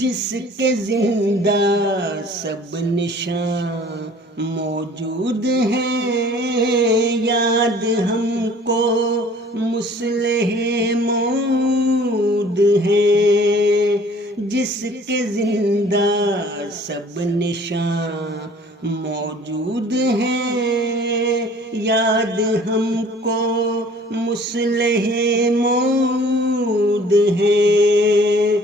جس کے زندہ سب نشان موجود ہیں، یاد ہم کو مصلح مود ہیں، جس کے زندہ سب نشان موجود ہیں، یاد ہم کو مصلح مود ہیں۔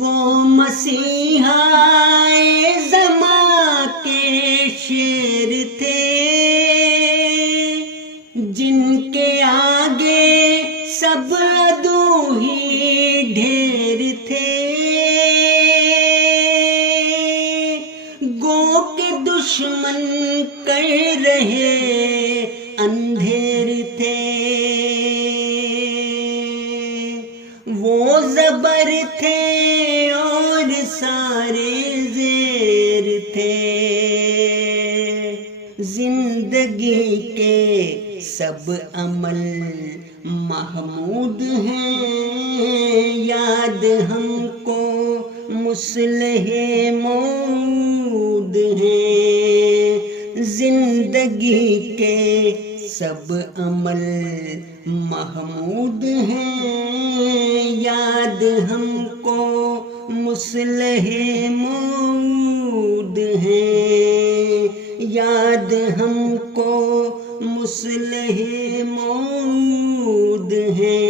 وہ مسیحائے زماں کے شیر تھے، جن کے آگے سب عدو ہی ڈھیر تھے، گو کے دشمن کر رہے اندھیر تھے، وہ زبر تھے اور سارے زیر تھے، زندگی کے سب عمل محمود ہیں، یاد ہم کو مصلح مود ہیں، زندگی کے سب عمل محمود ہیں، یاد ہم کو مصلح مود ہیں، یاد ہم کو مصلح مود ہیں۔